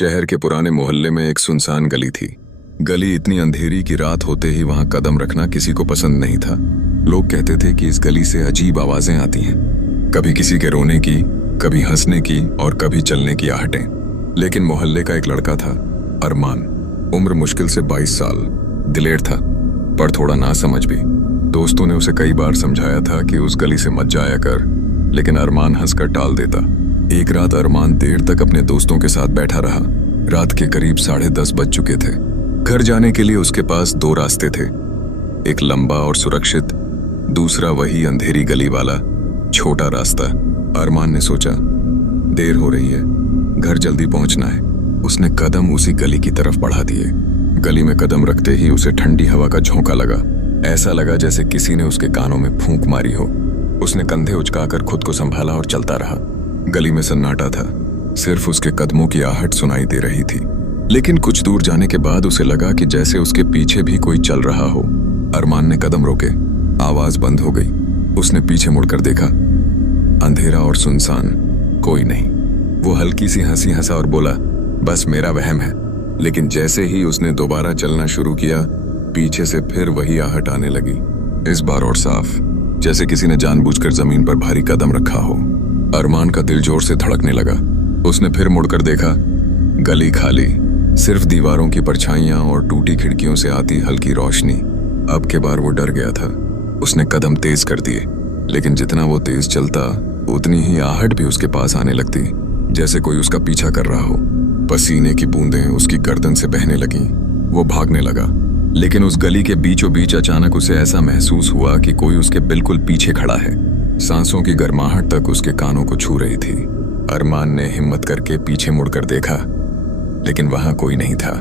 शहर के पुराने मोहल्ले में एक सुनसान गली थी। गली इतनी अंधेरी कि रात होते ही वहां कदम रखना किसी को पसंद नहीं था। लोग कहते थे कि इस गली से अजीब आवाजें आती हैं, कभी किसी के रोने की, कभी हंसने की और कभी चलने की आहटें। लेकिन मोहल्ले का एक लड़का था, अरमान। उम्र मुश्किल से 22 साल। दिलेर था, पर थोड़ा नासमझ भी। दोस्तों ने उसे कई बार समझाया था कि उस गली से मत जाया कर, लेकिन अरमान हंसकर टाल देता। एक रात अरमान देर तक अपने दोस्तों के साथ बैठा रहा। रात के करीब 10:30 बज चुके थे। घर जाने के लिए उसके पास 2 रास्ते थे, एक लंबा और सुरक्षित, दूसरा वही अंधेरी गली वाला छोटा रास्ता। अरमान ने सोचा, देर हो रही है, घर जल्दी पहुंचना है। उसने कदम उसी गली की तरफ बढ़ा दिए। गली में कदम रखते ही उसे ठंडी हवा का झोंका लगा। ऐसा लगा जैसे किसी ने उसके कानों में फूंक मारी हो। उसने कंधे उचकाकर खुद को संभाला और चलता रहा। गली में सन्नाटा था, सिर्फ उसके कदमों की आहट सुनाई दे रही थी। लेकिन कुछ दूर जाने के बाद उसे लगा कि जैसे उसके पीछे भी कोई चल रहा हो। अरमान ने कदम रोके, आवाज बंद हो गई। उसने पीछे मुड़कर देखा, अंधेरा और सुनसान, कोई नहीं। वो हल्की सी हंसी हंसा और बोला, बस मेरा वहम है। लेकिन जैसे ही उसने दोबारा चलना शुरू किया, पीछे से फिर वही आहट आने लगी, इस बार और साफ, जैसे किसी ने जानबूझकर जमीन पर भारी कदम रखा हो। अरमान का दिल जोर से धड़कने लगा। उसने फिर मुड़कर देखा, गली खाली, सिर्फ दीवारों की परछाइयां और टूटी खिड़कियों से आती हल्की रोशनी। अब के बार वो डर गया था। उसने कदम तेज कर दिए, लेकिन जितना वो तेज चलता, उतनी ही आहट भी उसके पास आने लगती, जैसे कोई उसका पीछा कर रहा हो। पसीने की बूंदें उसकी गर्दन से बहने लगीं। वो भागने लगा, लेकिन उस गली के बीचों बीच अचानक उसे ऐसा महसूस हुआ कि कोई उसके बिल्कुल पीछे खड़ा है। सांसों की गर्माहट तक उसके कानों को छू रही थी। अरमान ने हिम्मत करके पीछे मुड़कर देखा, लेकिन वहां कोई नहीं था।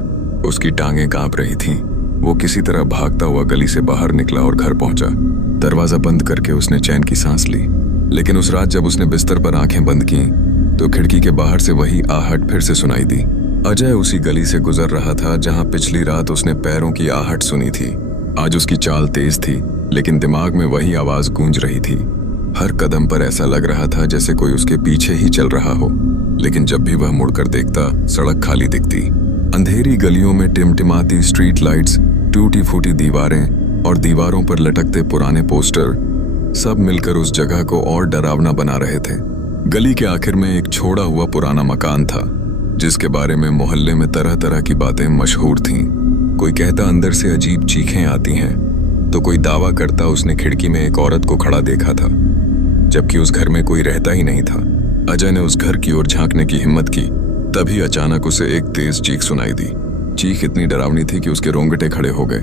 उसकी टांगें कांप रही थीं। वो किसी तरह भागता हुआ गली से बाहर निकला और घर पहुंचा। दरवाजा बंद करके उसने चैन की सांस ली। लेकिन उस रात जब उसने बिस्तर पर आंखें बंद की, तो खिड़की के बाहर से वही आहट फिर से सुनाई दी। अजय उसी गली से गुजर रहा था जहां पिछली रात उसने पैरों की आहट सुनी थी। आज उसकी चाल तेज थी, लेकिन दिमाग में वही आवाज गूंज रही थी। हर कदम पर ऐसा लग रहा था जैसे कोई उसके पीछे ही चल रहा हो। लेकिन जब भी वह मुड़कर देखता, सड़क खाली दिखती। अंधेरी गलियों में टिमटिमाती स्ट्रीट लाइट्स, टूटी फूटी दीवारें और दीवारों पर लटकते पुराने पोस्टर, सब मिलकर उस जगह को और डरावना बना रहे थे। गली के आखिर में एक छोड़ा हुआ पुराना मकान था, जिसके बारे में मोहल्ले में तरह तरह की बातें मशहूर थीं। कोई कहता अंदर से अजीब चीखें आती हैं, तो कोई दावा करता उसने खिड़की में एक औरत को खड़ा देखा था, जबकि उस घर में कोई रहता ही नहीं था। अजय ने उस घर की ओर झांकने की हिम्मत की, तभी अचानक उसे एक तेज चीख सुनाई दी। चीख इतनी डरावनी थी कि उसके रोंगटे खड़े हो गए।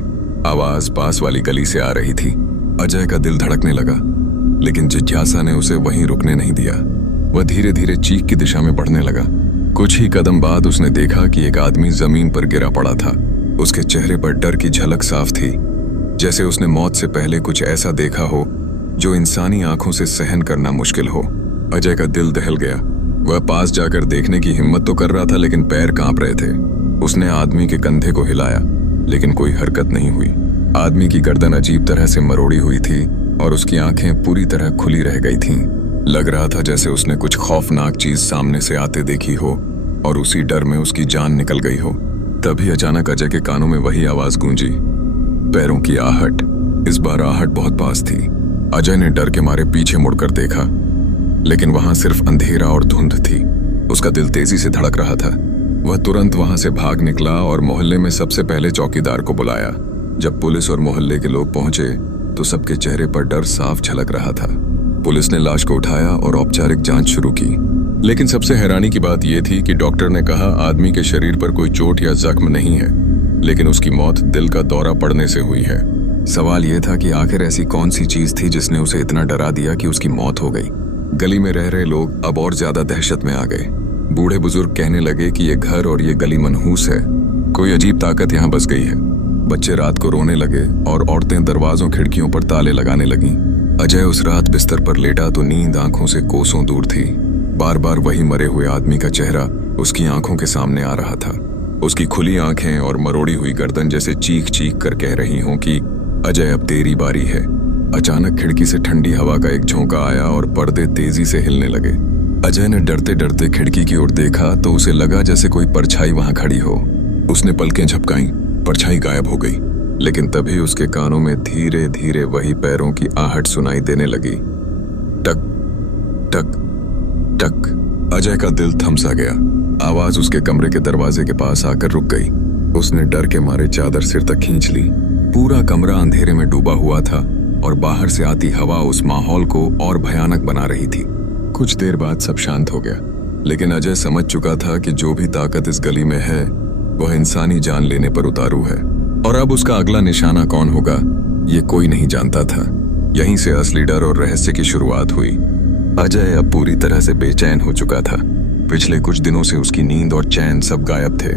आवाज पास वाली गली से आ रही थी। अजय का दिल धड़कने लगा, लेकिन जिज्ञासा ने उसे वहीं रुकने नहीं दिया। वह धीरे धीरे चीख की दिशा में बढ़ने लगा। कुछ ही कदम बाद उसने देखा कि एक आदमी जमीन पर गिरा पड़ा था। उसके चेहरे पर डर की झलक साफ थी, जैसे उसने मौत से पहले कुछ ऐसा देखा हो जो इंसानी आंखों से सहन करना मुश्किल हो। अजय का दिल दहल गया। वह पास जाकर देखने की हिम्मत तो कर रहा था, लेकिन पैर कांप रहे थे। उसने आदमी के कंधे को हिलाया, लेकिन कोई हरकत नहीं हुई। आदमी की गर्दन अजीब तरह से मरोड़ी हुई थी और उसकी आंखें पूरी तरह खुली रह गई थीं। लग रहा था जैसे उसने कुछ खौफनाक चीज सामने से आते देखी हो और उसी डर में उसकी जान निकल गई हो। तभी अचानक अजय के कानों में वही आवाज गूंजी, पैरों की आहट। इस बार आहट बहुत पास थी। अजय ने डर के मारे पीछे मुड़कर देखा, लेकिन वहां सिर्फ अंधेरा और धुंध थी। उसका दिल तेजी से धड़क रहा था। वह तुरंत वहां से भाग निकला और मोहल्ले में सबसे पहले चौकीदार को बुलाया। जब पुलिस और मोहल्ले के लोग पहुंचे, तो सबके चेहरे पर डर साफ झलक रहा था। पुलिस ने लाश को उठाया और औपचारिक जांच शुरू की। लेकिन सबसे हैरानी की बात यह थी कि डॉक्टर ने कहा आदमी के शरीर पर कोई चोट या जख्म नहीं है, लेकिन उसकी मौत दिल का दौरा पड़ने से हुई है। सवाल यह था कि आखिर ऐसी कौन सी चीज थी जिसने उसे इतना डरा दिया कि उसकी मौत हो गई। गली में रह रहे लोग अब और ज्यादा दहशत में आ गए। बूढ़े बुजुर्ग कहने लगे कि ये घर और ये गली मनहूस है, कोई अजीब ताकत यहाँ बस गई है। बच्चे रात को रोने लगे और औरतें दरवाजों खिड़कियों पर ताले लगाने लगीं। अजय उस रात बिस्तर पर लेटा तो नींद आंखों से कोसों दूर थी। बार बार वही मरे हुए आदमी का चेहरा उसकी आंखों के सामने आ रहा था। उसकी खुली आंखें और मरोड़ी हुई गर्दन जैसे चीख चीख कर कह रही हों कि अजय अब तेरी बारी है। अचानक खिड़की से ठंडी हवा का एक झोंका आया और पर्दे तेजी से हिलने लगे। अजय ने डरते डरते खिड़की की ओर देखा तो उसे लगा जैसे कोई परछाई वहां खड़ी हो। उसने पलकें झपकाईं, परछाई गायब हो गई। लेकिन तभी उसके कानों में धीरे धीरे वही पैरों की आहट सुनाई देने लगी। टक टक टक। अजय का दिल थम सा गया। आवाज उसके कमरे के दरवाजे के पास आकर रुक गई। उसने डर के मारे चादर सिर तक खींच ली। पूरा कमरा अंधेरे में डूबा हुआ था और बाहर से आती हवा उस माहौल को और भयानक बना रही थी। कुछ देर बाद सब शांत हो गया, लेकिन अजय समझ चुका था कि जो भी ताकत इस गली में है वह इंसानी जान लेने पर उतारू है, और अब उसका अगला निशाना कौन होगा ये कोई नहीं जानता था। यहीं से असली डर और रहस्य की शुरुआत हुई। अजय अब पूरी तरह से बेचैन हो चुका था। पिछले कुछ दिनों से उसकी नींद और चैन सब गायब थे।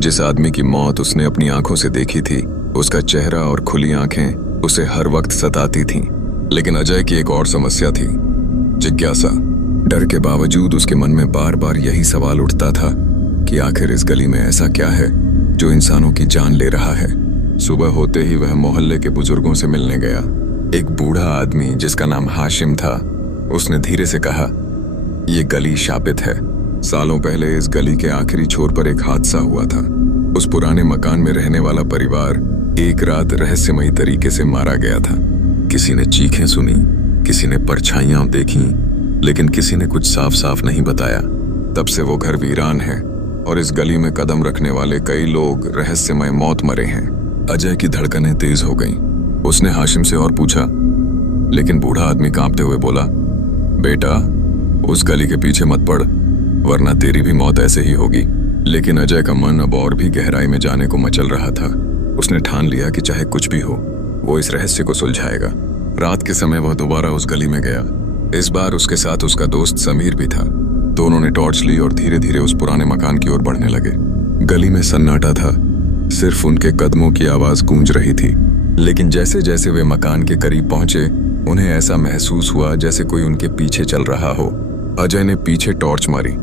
जिस आदमी की मौत उसने अपनी आंखों से देखी थी, उसका चेहरा और खुली आंखें उसे हर वक्त सताती थीं। लेकिन अजय की एक और समस्या थी, जिज्ञासा। डर के बावजूद उसके मन में बार बार यही सवाल उठता था कि आखिर इस गली में ऐसा क्या है जो इंसानों की जान ले रहा है। सुबह होते ही वह मोहल्ले के बुजुर्गों से मिलने गया। एक बूढ़ा आदमी जिसका नाम हाशिम था, उसने धीरे से कहा, ये गली शापित है। सालों पहले इस गली के आखिरी छोर पर एक हादसा हुआ था। उस पुराने मकान में रहने वाला परिवार एक रात रहस्यमयी तरीके से मारा गया था। किसी ने चीखें सुनी, किसी ने परछाइयां देखी, लेकिन किसी ने कुछ साफ साफ नहीं बताया। तब से वो घर वीरान है और इस गली में कदम रखने वाले कई लोग रहस्यमय मौत मरे हैं। अजय की धड़कनें तेज हो गईं। उसने हाशिम से और पूछा, लेकिन बूढ़ा आदमी कांपते हुए बोला, बेटा उस गली के पीछे मत पड़, वरना तेरी भी मौत ऐसे ही होगी। लेकिन अजय का मन अब और भी गहराई में जाने को मचल रहा था। उसने ठान लिया कि चाहे कुछ भी हो वो इस रहस्य को सुलझाएगा। रात के समय वह दोबारा उस गली में गया। इस बार उसके साथ उसका दोस्त समीर भी था। दोनों ने टॉर्च ली और धीरे धीरे उस पुराने मकान की ओर बढ़ने लगे। गली में सन्नाटा था, सिर्फ उनके कदमों की आवाज गूंज रही थी। लेकिन जैसे जैसे वे मकान के करीब पहुंचे, उन्हें ऐसा महसूस हुआ जैसे कोई उनके पीछे चल रहा हो। अजय ने पीछे टॉर्च मारी,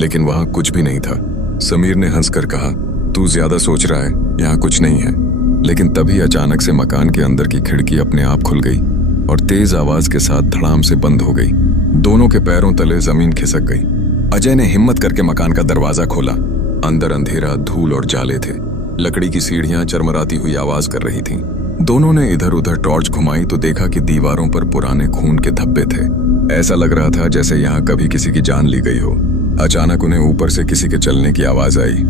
लेकिन वहां कुछ भी नहीं था। समीर ने हंसकर कहा, तू ज्यादा सोच रहा है, यहाँ कुछ नहीं है। लेकिन तभी अचानक से मकान के अंदर की खिड़की अपने आप खुल गई और तेज आवाज के साथ धड़ाम से बंद हो गई। दोनों के पैरों तले जमीन खिसक गई। अजय ने हिम्मत करके मकान का दरवाजा खोला। अंदर अंधेरा, धूल और जाले थे। लकड़ी की सीढ़ियां चरमराती हुई आवाज कर रही थीं। दोनों ने इधर उधर टॉर्च घुमाई तो देखा कि दीवारों पर पुराने खून के धब्बे थे। ऐसा लग रहा था जैसे यहाँ कभी किसी की जान ली गई हो। अचानक उन्हें ऊपर से किसी के चलने की आवाज आई।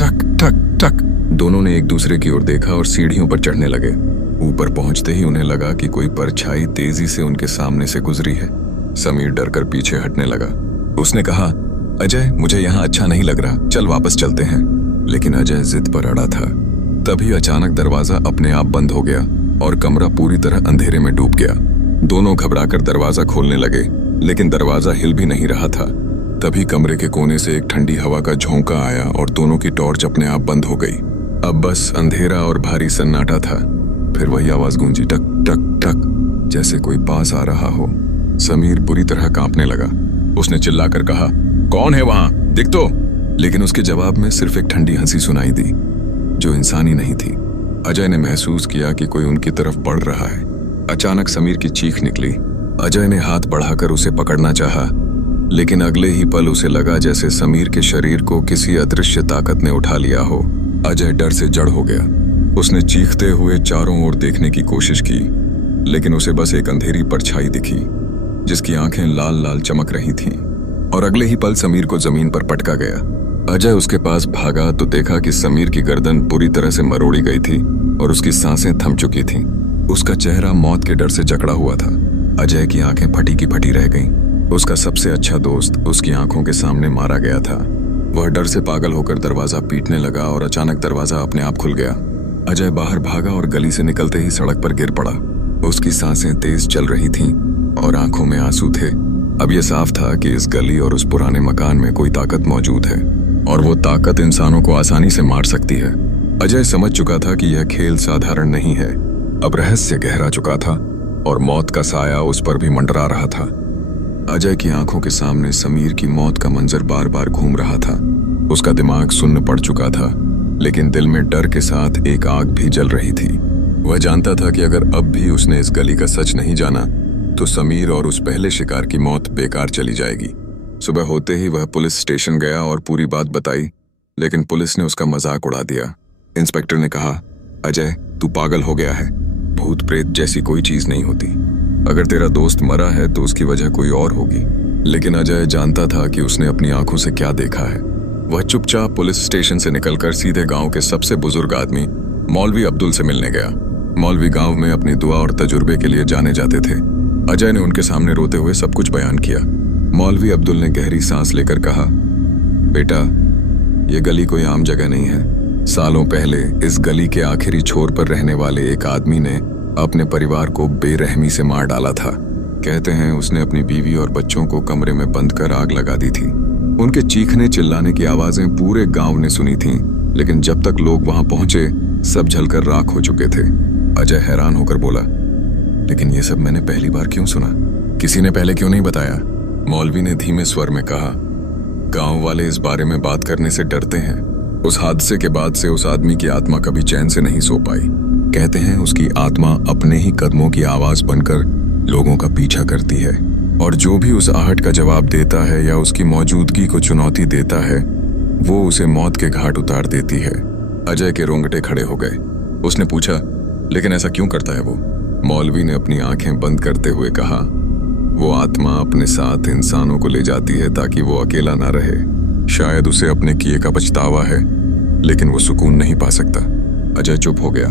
टक टक टक। दोनों ने एक दूसरे की ओर देखा और सीढ़ियों पर चढ़ने लगे। ऊपर पहुंचते ही उन्हें लगा कि कोई परछाई तेजी से उनके सामने से गुजरी है। समीर डरकर पीछे हटने लगा। उसने कहा, अजय मुझे यहाँ अच्छा नहीं लग रहा, चल वापस चलते हैं। लेकिन अजय जिद पर अड़ा था। तभी अचानक दरवाजा अपने आप बंद हो गया और कमरा पूरी तरह अंधेरे में डूब गया। दोनों घबराकर दरवाजा खोलने लगे, लेकिन दरवाजा हिल भी नहीं रहा था। तभी कमरे के कोने से एक ठंडी हवा का झोंका आया और दोनों की टॉर्च अपने आप बंद हो गई। अब बस अंधेरा और भारी सन्नाटा था। फिर वही आवाज गूंजी, टक टक टक, जैसे कोई पास आ रहा हो। समीर बुरी तरह कांपने लगा। उसने चिल्लाकर कहा, कौन है वहां, दिख तो। लेकिन उसके जवाब में सिर्फ एक ठंडी हंसी सुनाई दी, जो इंसानी नहीं थी। अजय ने महसूस किया कि कोई उनकी तरफ बढ़ रहा है। अचानक समीर की चीख निकली। अजय ने हाथ बढ़ाकर उसे पकड़ना चाहा, लेकिन अगले ही पल उसे लगा जैसे समीर के शरीर को किसी अदृश्य ताकत ने उठा लिया हो। अजय डर से जड़ हो गया। उसने चीखते हुए चारों ओर देखने की कोशिश की, लेकिन उसे बस एक अंधेरी परछाई दिखी जिसकी आंखें लाल लाल चमक रही थीं। और अगले ही पल समीर को जमीन पर पटका गया। अजय उसके पास भागा तो देखा कि समीर की गर्दन पूरी तरह से मरोड़ी गई थी और उसकी सांसें थम चुकी थीं। उसका चेहरा मौत के डर से जकड़ा हुआ था। अजय की आंखें फटी की फटी रह गईं। उसका सबसे अच्छा दोस्त उसकी आंखों के सामने मारा गया था। वह डर से पागल होकर दरवाजा पीटने लगा और अचानक दरवाजा अपने आप खुल गया। अजय बाहर भागा और गली से निकलते ही सड़क पर गिर पड़ा। उसकी सांसें तेज चल रही थीं और आंखों में आंसू थे। अब यह साफ था कि इस गली और उस पुराने मकान में कोई ताकत मौजूद है और वो ताकत इंसानों को आसानी से मार सकती है। अजय समझ चुका था कि यह खेल साधारण नहीं है। अब रहस्य गहरा चुका था और मौत का साया उस पर भी मंडरा रहा था। अजय की आंखों के सामने समीर की मौत का मंजर बार बार घूम रहा था। उसका दिमाग सुन्न पड़ चुका था, लेकिन दिल में डर के साथ एक आग भी जल रही थी। वह जानता था कि अगर अब भी उसने इस गली का सच नहीं जाना तो समीर और उस पहले शिकार की मौत बेकार चली जाएगी। सुबह होते ही वह पुलिस स्टेशन गया और पूरी बात बताई, लेकिन पुलिस ने उसका मजाक उड़ा दिया। इंस्पेक्टर ने कहा, अजय तू पागल हो गया है, भूत प्रेत जैसी कोई चीज नहीं होती। अगर तेरा दोस्त मरा है तो उसकी वजह कोई और होगी। लेकिन अजय जानता था कि उसने अपनी आंखों से क्या देखा है। वह चुपचाप पुलिस स्टेशन से निकलकर सीधे गांव के सबसे बुजुर्ग आदमी मौलवी अब्दुल से मिलने गया। मौलवी गांव में अपनी दुआ और तजुर्बे के लिए जाने जाते थे। अजय ने उनके सामने रोते हुए सब कुछ बयान किया। मौलवी अब्दुल ने गहरी सांस लेकर कहा, बेटा ये गली कोई आम जगह नहीं है। सालों पहले इस गली के आखिरी छोर पर रहने वाले एक आदमी ने अपने परिवार को बेरहमी से मार डाला था। कहते हैं उसने अपनी बीवी और बच्चों को कमरे में बंद कर आग लगा दी थी। उनके चीखने चिल्लाने की आवाजें पूरे गांव ने सुनी थीं, लेकिन जब तक लोग वहां पहुंचे सब जलकर राख हो चुके थे। अजय हैरान होकर बोला, लेकिन ये सब मैंने पहली बार क्यों सुना? किसी ने पहले क्यों नहीं बताया? मौलवी ने धीमे स्वर में कहा, गांव वाले इस बारे में बात करने से डरते हैं। उस हादसे के बाद से उस आदमी की आत्मा कभी चैन से नहीं सो पाई। कहते हैं उसकी आत्मा अपने ही कदमों की आवाज बनकर लोगों का पीछा करती है, और जो भी उस आहट का जवाब देता है या उसकी मौजूदगी को चुनौती देता है वो उसे मौत के घाट उतार देती है। अजय के रोंगटे खड़े हो गए। उसने पूछा, लेकिन ऐसा क्यों करता है वो? मौलवी ने अपनी आंखें बंद करते हुए कहा, वो आत्मा अपने साथ इंसानों को ले जाती है ताकि वो अकेला ना रहे। शायद उसे अपने किए का पछतावा है, लेकिन वो सुकून नहीं पा सकता। अजय चुप हो गया।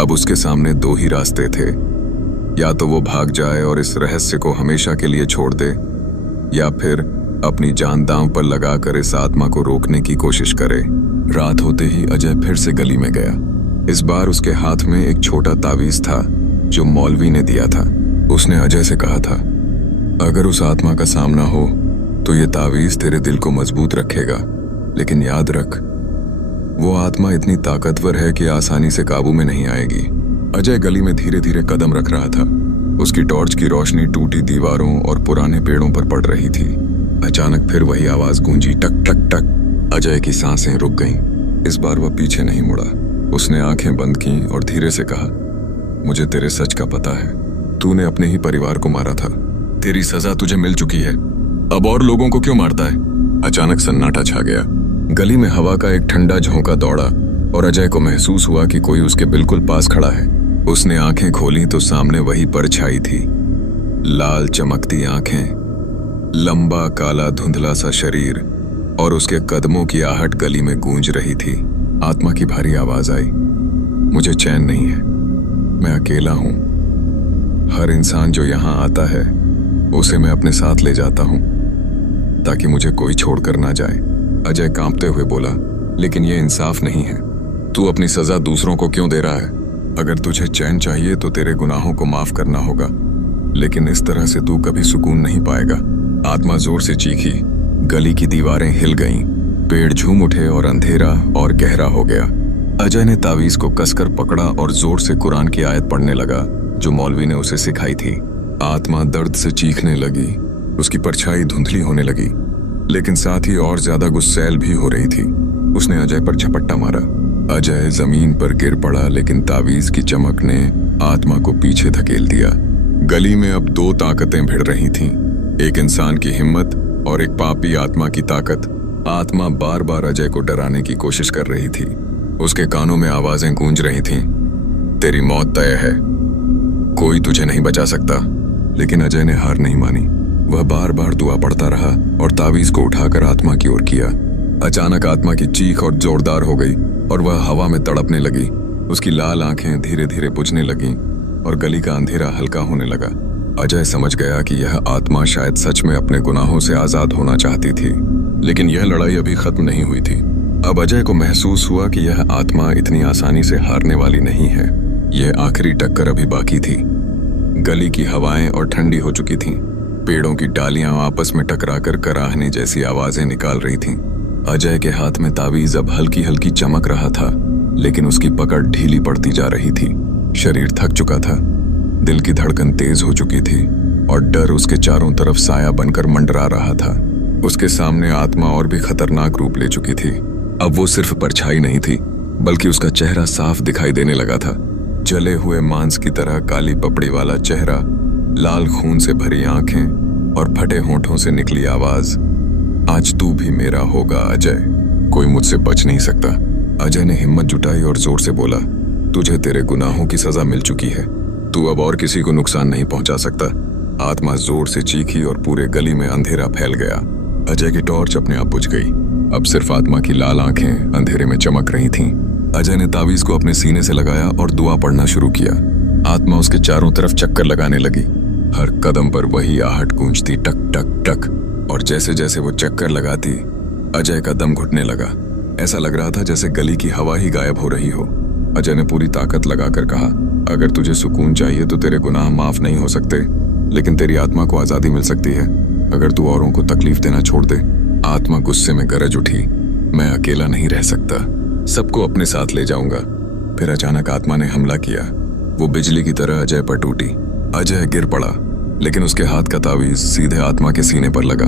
अब उसके सामने दो ही रास्ते थे, या तो वो भाग जाए और इस रहस्य को हमेशा के लिए छोड़ दे, या फिर अपनी जान दांव पर लगाकर इस आत्मा को रोकने की कोशिश करे। रात होते ही अजय फिर से गली में गया। इस बार उसके हाथ में एक छोटा तावीज था जो मौलवी ने दिया था। उसने अजय से कहा था, अगर उस आत्मा का सामना हो तो ये तावीज तेरे दिल को मजबूत रखेगा, लेकिन याद रख वो आत्मा इतनी ताकतवर है कि आसानी से काबू में नहीं आएगी। अजय गली में धीरे धीरे कदम रख रहा था। उसकी टॉर्च की रोशनी टूटी दीवारों और पुराने पेड़ों पर पड़ रही थी। अचानक फिर वही आवाज गूंजी, टक टक टक। अजय की सांसें रुक गईं। इस बार वह पीछे नहीं मुड़ा। उसने आंखें बंद की और धीरे से कहा, मुझे तेरे सच का पता है। तूने अपने ही परिवार को मारा था। तेरी सजा तुझे मिल चुकी है। अब और लोगों को क्यों मारता है? अचानक सन्नाटा छा गया। गली में हवा का एक ठंडा झोंका दौड़ा और अजय को महसूस हुआ कि कोई उसके बिल्कुल पास खड़ा है। उसने आंखें खोली तो सामने वही परछाई थी। लाल चमकती आंखें, लंबा काला धुंधला सा शरीर, और उसके कदमों की आहट गली में गूंज रही थी। आत्मा की भारी आवाज आई, मुझे चैन नहीं है, मैं अकेला हूं। हर इंसान जो यहां आता है उसे मैं अपने साथ ले जाता हूं ताकि मुझे कोई छोड़कर ना जाए। अजय कांपते हुए बोला, लेकिन यह इंसाफ नहीं है। तू अपनी सजा दूसरों को क्यों दे रहा है? अगर तुझे चैन चाहिए तो तेरे गुनाहों को माफ करना होगा, लेकिन इस तरह से तू कभी सुकून नहीं पाएगा। आत्मा जोर से चीखी। गली की दीवारें हिल गईं, पेड़ झूम उठे और अंधेरा और गहरा हो गया। अजय ने तावीज को कसकर पकड़ा और जोर से कुरान की आयत पढ़ने लगा जो मौलवी ने उसे सिखाई थी। आत्मा दर्द से चीखने लगी। उसकी परछाई धुंधली होने लगी, लेकिन साथ ही और ज्यादा गुस्सैल भी हो रही थी। उसने अजय पर झपट्टा मारा। अजय जमीन पर गिर पड़ा, लेकिन तावीज की चमक ने आत्मा को पीछे धकेल दिया। गली में अब दो ताकतें भिड़ रही थीं, एक इंसान की हिम्मत और एक पापी आत्मा की ताकत। आत्मा बार बार अजय को डराने की कोशिश कर रही थी। उसके कानों में आवाजें गूंज रही थीं, तेरी मौत तय है, कोई तुझे नहीं बचा सकता। लेकिन अजय ने हार नहीं मानी। वह बार बार दुआ पढ़ता रहा और तावीज को उठाकर आत्मा की ओर किया। अचानक आत्मा की चीख और जोरदार हो गई और वह हवा में तड़पने लगी। उसकी लाल आंखें धीरे धीरे बुझने लगीं और गली का अंधेरा हल्का होने लगा। अजय समझ गया कि यह आत्मा शायद सच में अपने गुनाहों से आजाद होना चाहती थी, लेकिन यह लड़ाई अभी खत्म नहीं हुई थी। अब अजय को महसूस हुआ कि यह आत्मा इतनी आसानी से हारने वाली नहीं है। यह आखिरी टक्कर अभी बाकी थी। गली की हवाएं और ठंडी हो चुकी थीं। पेड़ों की डालियां आपस में टकराकर कराहने जैसी आवाजें निकाल रही थीं। अजय के हाथ में तावीज अब हल्की हल्की चमक रहा था, लेकिन उसकी पकड़ ढीली पड़ती जा रही थी। शरीर थक चुका था, दिल की धड़कन तेज हो चुकी थी और डर उसके चारों तरफ साया बनकर मंडरा रहा था। उसके सामने आत्मा और भी खतरनाक रूप ले चुकी थी। अब वो सिर्फ परछाई नहीं थी, बल्कि उसका चेहरा साफ दिखाई देने लगा था। जले हुए मांस की तरह काली पपड़ी वाला चेहरा, लाल खून से भरी आंखें और फटे होंठों से निकली आवाज। आज तू भी मेरा होगा अजय, कोई मुझसे बच नहीं सकता। अजय ने हिम्मत जुटाई और जोर से बोला, तुझे तेरे गुनाहों की सजा मिल चुकी है, तू अब और किसी को नुकसान नहीं पहुंचा सकता। आत्मा जोर से चीखी और पूरे गली में अंधेरा फैल गया। अजय की टॉर्च अपने आप बुझ गई। अब सिर्फ आत्मा की लाल आंखें अंधेरे में चमक रही थीं। अजय ने तावीज को अपने सीने से लगाया और दुआ पढ़ना शुरू किया। आत्मा उसके चारों तरफ चक्कर लगाने लगी। हर कदम पर वही आहट गूंजती, टक टक टक। और जैसे जैसे वो चक्कर लगाती, अजय का दम घुटने लगा। ऐसा लग रहा था जैसे गली की हवा ही गायब हो रही हो। अजय ने पूरी ताकत लगाकर कहा, अगर तुझे सुकून चाहिए तो तेरे गुनाह माफ नहीं हो सकते, लेकिन तेरी आत्मा को आजादी मिल सकती है अगर तू औरों को तकलीफ देना छोड़ दे। आत्मा गुस्से में गरज उठी, मैं अकेला नहीं रह सकता, सबको अपने साथ ले जाऊंगा। फिर अचानक आत्मा ने हमला किया। वो बिजली की तरह अजय पर टूटी। अजय गिर पड़ा, लेकिन उसके हाथ का तावीज सीधे आत्मा के सीने पर लगा।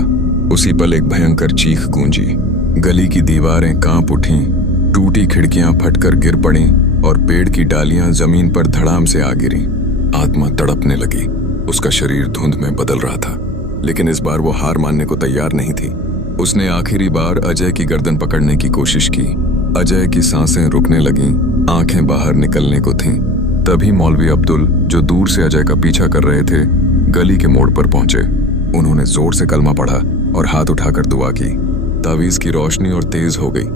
उसी पल एक भयंकर चीख गूंजी। गली की दीवारें कांप उठीं, टूटी खिड़कियां फटकर गिर पड़ीं और पेड़ की डालियां जमीन पर धड़ाम से आ गिरी। आत्मा तड़पने लगी। उसका शरीर धुंध में बदल रहा था, लेकिन इस बार वो हार मानने को तैयार नहीं थी। उसने आखिरी बार अजय की गर्दन पकड़ने की कोशिश की। अजय की सांसें रुकने लगीं, आंखें बाहर निकलने को थीं। तभी मौलवी अब्दुल, जो दूर से अजय का पीछा कर रहे थे, गली के मोड़ पर पहुंचे। उन्होंने जोर से कलमा पढ़ा और हाथ उठाकर दुआ की। तावीज की रोशनी और तेज हो गई,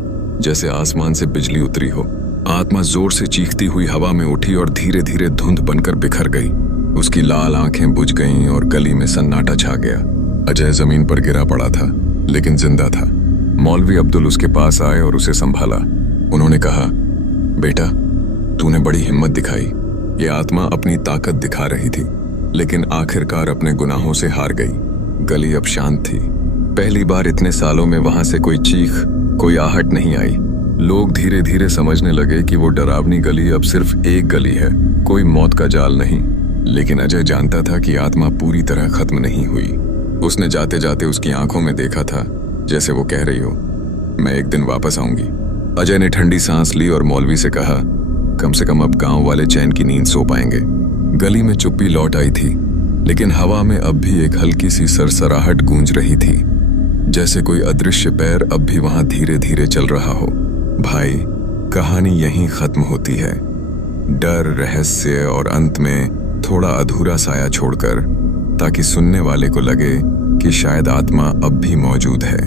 जैसे आसमान से बिजली उतरी हो। आत्मा जोर से चीखती हुई हवा में उठी और धीरे धीरे धुंध बनकर बिखर गई। उसकी लाल आंखें बुझ गईं और गली में सन्नाटा छा गया। अजय जमीन पर गिरा पड़ा था, लेकिन जिंदा था। मौलवी अब्दुल उसके पास आए और उसे संभाला। उन्होंने कहा, बेटा, तूने बड़ी हिम्मत दिखाई। ये आत्मा अपनी ताकत दिखा रही थी, लेकिन आखिरकार अपने गुनाहों से हार गई। गली अब शांत थी। पहली बार इतने सालों में वहां से कोई चीख, कोई आहट नहीं आई। लोग धीरे धीरे समझने लगे कि वो डरावनी गली अब सिर्फ एक गली है, कोई मौत का जाल नहीं। लेकिन अजय जानता था कि आत्मा पूरी तरह खत्म नहीं हुई। उसने जाते जाते उसकी आंखों में देखा था, जैसे वो कह रही हो, मैं एक दिन वापस आऊंगी। अजय ने ठंडी सांस ली और मौलवी से कहा, कम से कम अब गांव वाले चैन की नींद सो पाएंगे। गली में चुप्पी लौट आई थी, लेकिन हवा में अब भी एक हल्की सी सरसराहट गूंज रही थी, जैसे कोई अदृश्य पैर अब भी वहां धीरे धीरे चल रहा हो। भाई, कहानी यहीं खत्म होती है, डर, रहस्य और अंत में थोड़ा अधूरा साया छोड़कर, ताकि सुनने वाले को लगे कि शायद आत्मा अब भी मौजूद है।